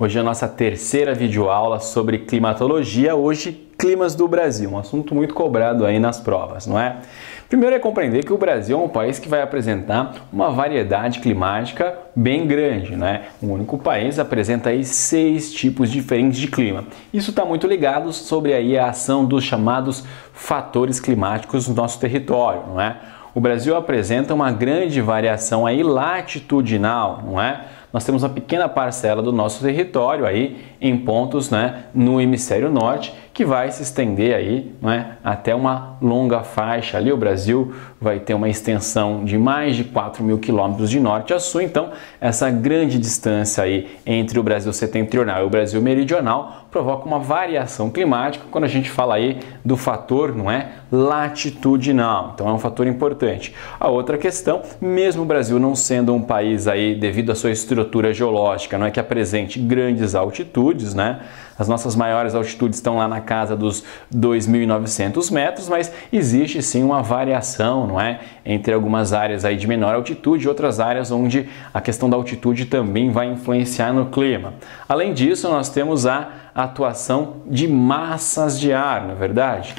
Hoje é a nossa terceira videoaula sobre climatologia, hoje climas do Brasil, um assunto muito cobrado aí nas provas, não é? Primeiro é compreender que o Brasil é um país que vai apresentar uma variedade climática bem grande, né? Um único país apresenta aí 6 tipos diferentes de clima. Isso está muito ligado sobre aí a ação dos chamados fatores climáticos no nosso território, não é? O Brasil apresenta uma grande variação aí latitudinal, não é? Nós temos uma pequena parcela do nosso território aí em pontos, né, no hemisfério norte, que vai se estender aí, né, até uma longa faixa ali. O Brasil vai ter uma extensão de mais de 4.000 quilômetros de norte a sul, então essa grande distância aí entre o Brasil setentrional e o Brasil meridional provoca uma variação climática quando a gente fala aí do fator, não é, latitudinal. Então é um fator importante. A outra questão, mesmo o Brasil não sendo um país aí devido à sua estrutura geológica, não é, que apresente grandes altitudes, né? As nossas maiores altitudes estão lá na casa dos 2.900 metros, mas existe sim uma variação, não é, entre algumas áreas aí de menor altitude e outras áreas onde a questão da altitude também vai influenciar no clima. Além disso, nós temos a atuação de massas de ar, não é verdade?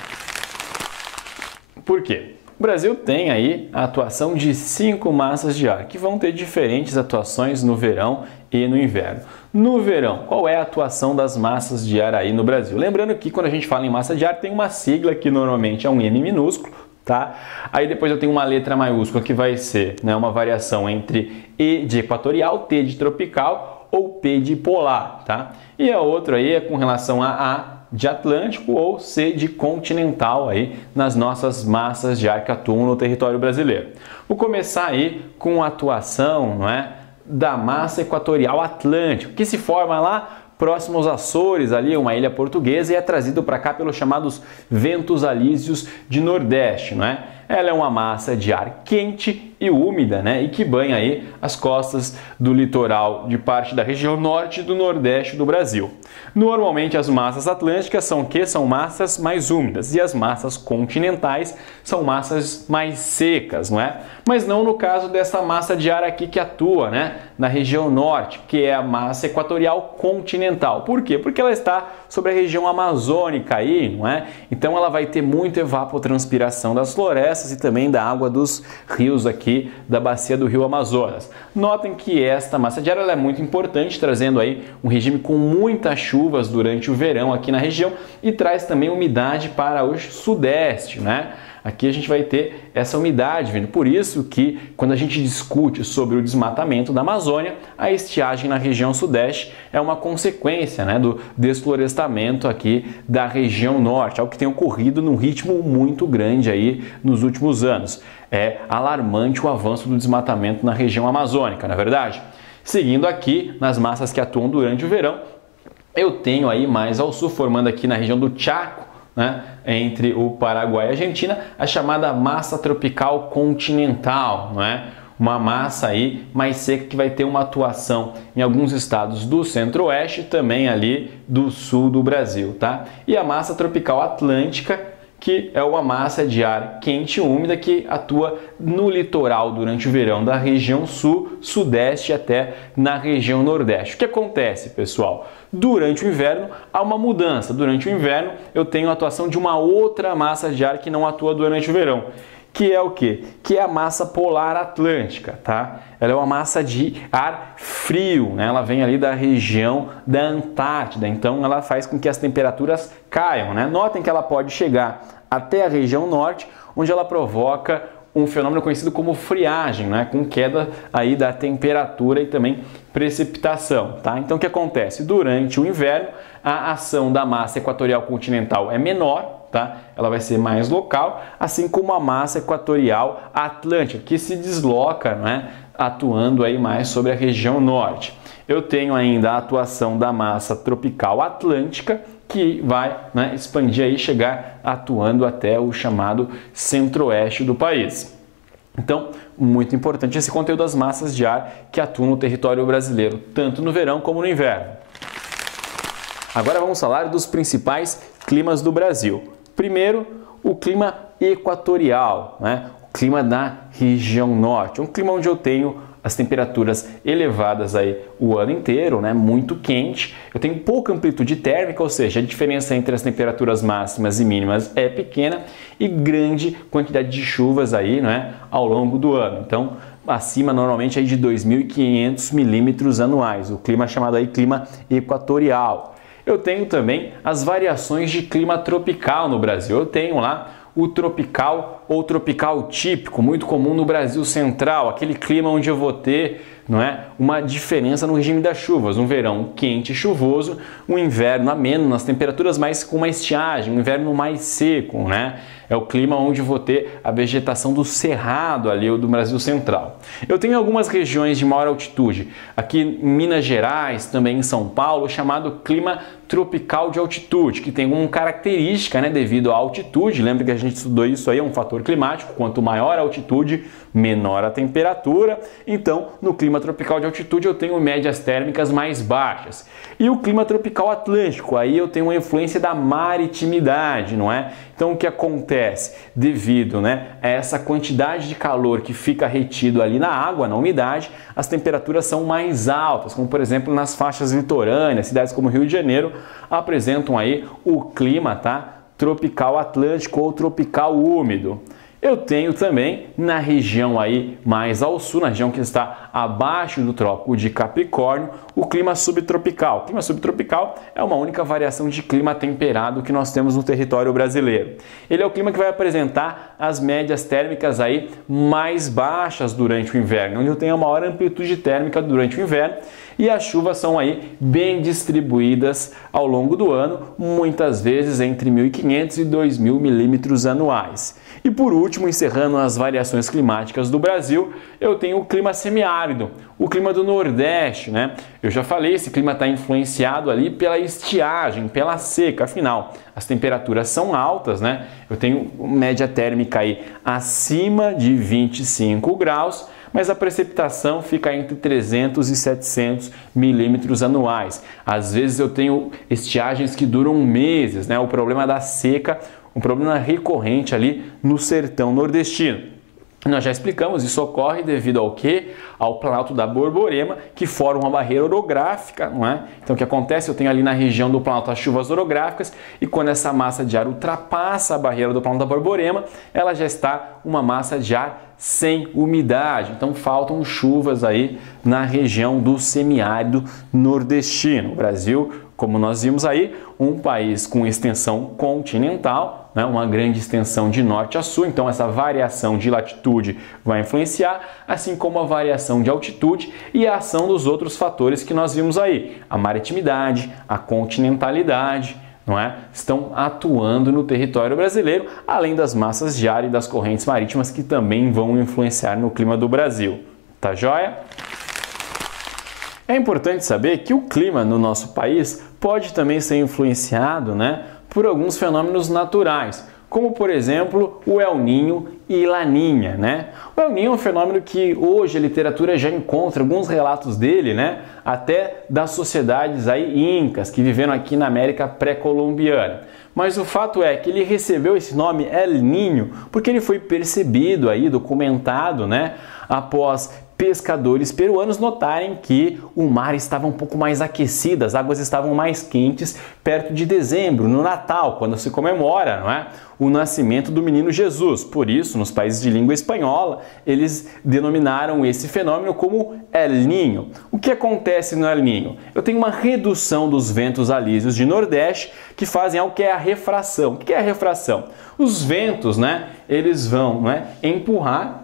Por quê? O Brasil tem aí a atuação de 5 massas de ar, que vão ter diferentes atuações no verão e no inverno. No verão, qual é a atuação das massas de ar aí no Brasil? Lembrando que quando a gente fala em massa de ar, tem uma sigla que normalmente é um M minúsculo, tá? Aí depois eu tenho uma letra maiúscula que vai ser, né, uma variação entre E de equatorial, T de tropical ou P de polar, tá? E a outra aí é com relação a A de Atlântico ou C de continental aí nas nossas massas de ar que atuam no território brasileiro. Vou começar aí com a atuação, não é, da massa equatorial atlântica, que se forma lá próximo aos Açores, ali uma ilha portuguesa, e é trazido para cá pelos chamados ventos alísios de Nordeste, não é? Ela é uma massa de ar quente e úmida, né? E que banha aí as costas do litoral de parte da região norte e do nordeste do Brasil. Normalmente as massas atlânticas são o quê? São massas mais úmidas, e as massas continentais são massas mais secas, não é? Mas não no caso dessa massa de ar aqui que atua, né, na região norte, que é a massa equatorial continental. Por quê? Porque ela está sobre a região amazônica aí, não é? Então ela vai ter muita evapotranspiração das florestas e também da água dos rios aqui da bacia do rio Amazonas. Notem que esta massa de ar ela é muito importante, trazendo aí um regime com muitas chuvas durante o verão aqui na região e traz também umidade para o sudeste, né? Aqui a gente vai ter essa umidade vindo. Por isso que quando a gente discute sobre o desmatamento da Amazônia, a estiagem na região sudeste é uma consequência, né, do desflorestamento aqui da região norte, algo que tem ocorrido num ritmo muito grande aí nos últimos anos. É alarmante o avanço do desmatamento na região amazônica, não é verdade? Seguindo aqui, nas massas que atuam durante o verão, eu tenho aí mais ao sul, formando aqui na região do Chaco, né, entre o Paraguai e a Argentina, a chamada massa tropical continental, não é? Uma massa aí mais seca que vai ter uma atuação em alguns estados do centro-oeste e também ali do sul do Brasil, tá? E a massa tropical atlântica, que é uma massa de ar quente e úmida que atua no litoral durante o verão da região sul, sudeste e até na região nordeste. O que acontece, pessoal? Durante o inverno há uma mudança. Durante o inverno eu tenho a atuação de uma outra massa de ar que não atua durante o verão. Que é o quê? Que é a massa polar atlântica, tá? Ela é uma massa de ar frio, né? Ela vem ali da região da Antártida, então ela faz com que as temperaturas caiam, né? Notem que ela pode chegar até a região norte, onde ela provoca um fenômeno conhecido como friagem, né? Com queda aí da temperatura e também precipitação, tá? Então o que acontece? Durante o inverno, a ação da massa equatorial continental é menor, tá? Ela vai ser mais local, assim como a massa equatorial atlântica, que se desloca, né, atuando aí mais sobre a região norte. Eu tenho ainda a atuação da massa tropical atlântica, que vai, né, expandir aí, chegar atuando até o chamado centro-oeste do país. Então, muito importante esse conteúdo das massas de ar que atuam no território brasileiro, tanto no verão como no inverno. Agora vamos falar dos principais climas do Brasil. Primeiro, o clima equatorial, né? O clima da região norte, um clima onde eu tenho as temperaturas elevadas aí o ano inteiro, né? Muito quente. Eu tenho pouca amplitude térmica, ou seja, a diferença entre as temperaturas máximas e mínimas é pequena, e grande quantidade de chuvas aí, né? Ao longo do ano. Então, acima normalmente aí de 2.500 milímetros anuais, o clima chamado aí clima equatorial. Eu tenho também as variações de clima tropical no Brasil. Eu tenho lá o tropical ou tropical típico, muito comum no Brasil central, aquele clima onde eu vou ter, não é, uma diferença no regime das chuvas, um verão quente e chuvoso, um inverno ameno nas temperaturas, mas com uma estiagem, um inverno mais seco, né? É o clima onde eu vou ter a vegetação do cerrado ali, do Brasil central. Eu tenho algumas regiões de maior altitude, aqui em Minas Gerais, também em São Paulo, chamado clima tropical de altitude, que tem uma característica, né, devido à altitude. Lembra que a gente estudou isso aí, é um fator climático. Quanto maior a altitude, menor a temperatura. Então, no clima tropical de altitude eu tenho médias térmicas mais baixas. E o clima tropical atlântico, aí eu tenho uma influência da maritimidade, não é? Então, o que acontece? Devido, né, a essa quantidade de calor que fica retido ali na água, na umidade, as temperaturas são mais altas, como por exemplo nas faixas litorâneas, cidades como Rio de Janeiro apresentam aí o clima, tá, tropical atlântico ou tropical úmido. Eu tenho também na região aí mais ao sul, na região que está abaixo do Trópico de Capricórnio, o clima subtropical. O clima subtropical é uma única variação de clima temperado que nós temos no território brasileiro. Ele é o clima que vai apresentar as médias térmicas aí mais baixas durante o inverno, onde eu tenho a maior amplitude térmica durante o inverno, e as chuvas são aí bem distribuídas ao longo do ano, muitas vezes entre 1.500 e 2.000 milímetros anuais. E por último, encerrando as variações climáticas do Brasil, eu tenho o clima semiárido, o clima do Nordeste, né? Eu já falei, esse clima está influenciado ali pela estiagem, pela seca, afinal, as temperaturas são altas, né? Eu tenho média térmica aí acima de 25 graus, mas a precipitação fica entre 300 e 700 milímetros anuais. Às vezes eu tenho estiagens que duram meses, né? O problema da seca, um problema recorrente ali no sertão nordestino. Nós já explicamos, isso ocorre devido ao quê? Ao Planalto da Borborema, que forma uma barreira orográfica, não é? Então o que acontece? Eu tenho ali na região do Planalto as chuvas orográficas, e quando essa massa de ar ultrapassa a barreira do Planalto da Borborema, ela já está uma massa de ar sem umidade. Então faltam chuvas aí na região do semiárido nordestino. O Brasil, como nós vimos aí, um país com extensão continental, né, uma grande extensão de norte a sul, então essa variação de latitude vai influenciar, assim como a variação de altitude e a ação dos outros fatores que nós vimos aí, a maritimidade, a continentalidade, não é? Estão atuando no território brasileiro, além das massas de ar e das correntes marítimas que também vão influenciar no clima do Brasil. Tá joia? É importante saber que o clima no nosso país pode também ser influenciado, né, por alguns fenômenos naturais, como por exemplo o El Niño e Laninha, né? O El Niño é um fenômeno que hoje a literatura já encontra alguns relatos dele, né, até das sociedades aí incas que viveram aqui na América pré-colombiana. Mas o fato é que ele recebeu esse nome El Niño porque ele foi percebido aí, documentado, né, após pescadores peruanos notarem que o mar estava um pouco mais aquecido, as águas estavam mais quentes perto de dezembro, no Natal, quando se comemora, não é, o nascimento do menino Jesus. Por isso, nos países de língua espanhola, eles denominaram esse fenômeno como El Niño. O que acontece no El Niño? Eu tenho uma redução dos ventos alísios de Nordeste que fazem algo que é a refração. O que é a refração? Os ventos, né, eles vão, né, empurrar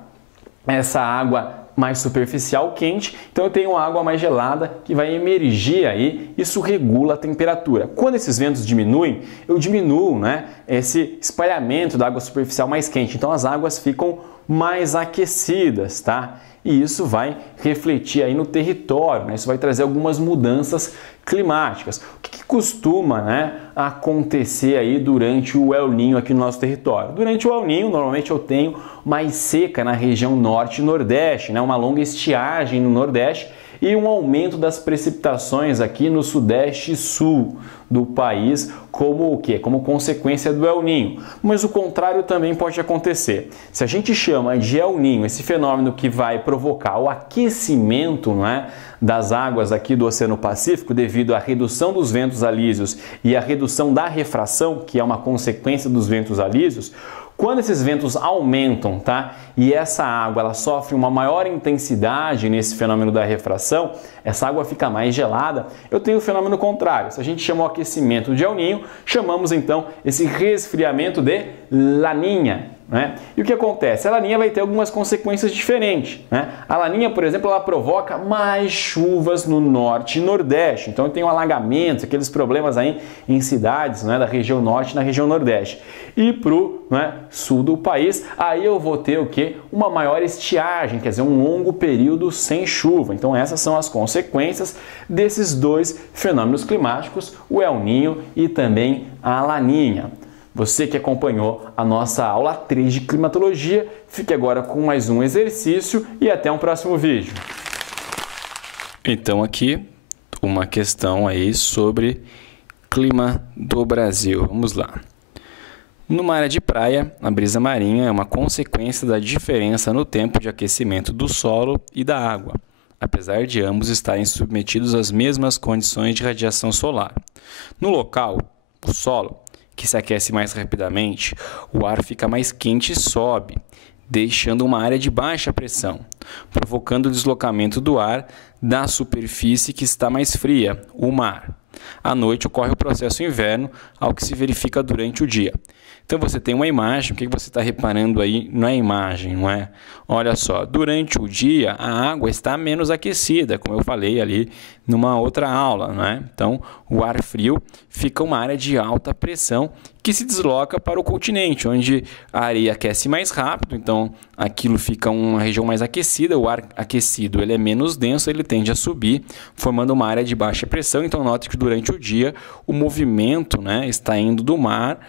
essa água mais superficial quente, então eu tenho uma água mais gelada que vai emergir aí, isso regula a temperatura. Quando esses ventos diminuem, eu diminuo, né, esse espalhamento da água superficial mais quente, então as águas ficam mais aquecidas, tá? E isso vai refletir aí no território, né? Isso vai trazer algumas mudanças climáticas. O que costuma, né, acontecer aí durante o El Niño aqui no nosso território? Durante o El Niño, normalmente eu tenho mais seca na região norte e nordeste, né, uma longa estiagem no nordeste, e um aumento das precipitações aqui no sudeste e sul do país, como o quê? Como consequência do El Niño. Mas o contrário também pode acontecer. Se a gente chama de El Niño esse fenômeno que vai provocar o aquecimento, não é, das águas aqui do Oceano Pacífico devido à redução dos ventos alísios e à redução da refração, que é uma consequência dos ventos alísios, quando esses ventos aumentam, tá? E essa água ela sofre uma maior intensidade nesse fenômeno da refração, essa água fica mais gelada, eu tenho o fenômeno contrário. Se a gente chama o aquecimento de El Niño, chamamos então esse resfriamento de Laninha. Né? E o que acontece? A laninha vai ter algumas consequências diferentes. Né? A laninha, por exemplo, ela provoca mais chuvas no norte e nordeste. Então tem um alagamento, aqueles problemas aí em cidades, né, da região norte e na região nordeste. E para o, né, sul do país, aí eu vou ter o quê? Uma maior estiagem, quer dizer, um longo período sem chuva. Então essas são as consequências desses dois fenômenos climáticos, o El Niño e também a laninha. Você que acompanhou a nossa aula 3 de climatologia, fique agora com mais um exercício e até um próximo vídeo. Então aqui uma questão aí sobre clima do Brasil. Vamos lá. Numa área de praia, a brisa marinha é uma consequência da diferença no tempo de aquecimento do solo e da água, apesar de ambos estarem submetidos às mesmas condições de radiação solar. No local, o solo, que se aquece mais rapidamente, o ar fica mais quente e sobe, deixando uma área de baixa pressão, provocando o deslocamento do ar da superfície que está mais fria, o mar. À noite ocorre o processo inverno, ao que se verifica durante o dia. Então você tem uma imagem, o que você está reparando aí na imagem, não é? Olha só, durante o dia a água está menos aquecida, como eu falei ali numa outra aula, não é? Então o ar frio fica uma área de alta pressão que se desloca para o continente, onde a areia aquece mais rápido, então aquilo fica uma região mais aquecida, o ar aquecido ele é menos denso, ele tende a subir, formando uma área de baixa pressão. Então note que durante o dia o movimento, né, está indo do mar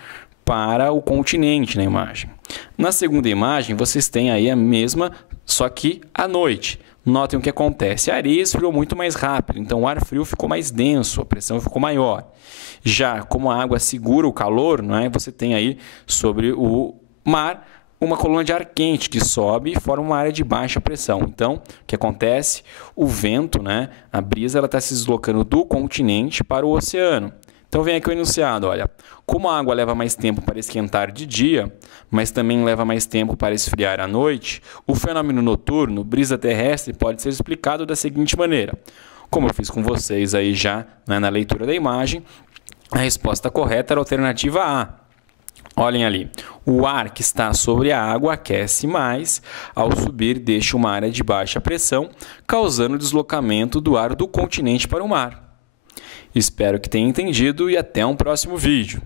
para o continente na imagem. Na segunda imagem, vocês têm aí a mesma, só que à noite. Notem o que acontece. A areia esfriou muito mais rápido, então o ar frio ficou mais denso, a pressão ficou maior. Já como a água segura o calor, não é? Você tem aí sobre o mar uma coluna de ar quente que sobe e forma uma área de baixa pressão. Então, o que acontece? O vento, né? A brisa está se deslocando do continente para o oceano. Então vem aqui o enunciado, olha, como a água leva mais tempo para esquentar de dia, mas também leva mais tempo para esfriar à noite, o fenômeno noturno, brisa terrestre, pode ser explicado da seguinte maneira. Como eu fiz com vocês aí já, né, na leitura da imagem, a resposta correta era a alternativa A. Olhem ali, o ar que está sobre a água aquece mais, ao subir deixa uma área de baixa pressão, causando o deslocamento do ar do continente para o mar. Espero que tenha entendido e até um próximo vídeo.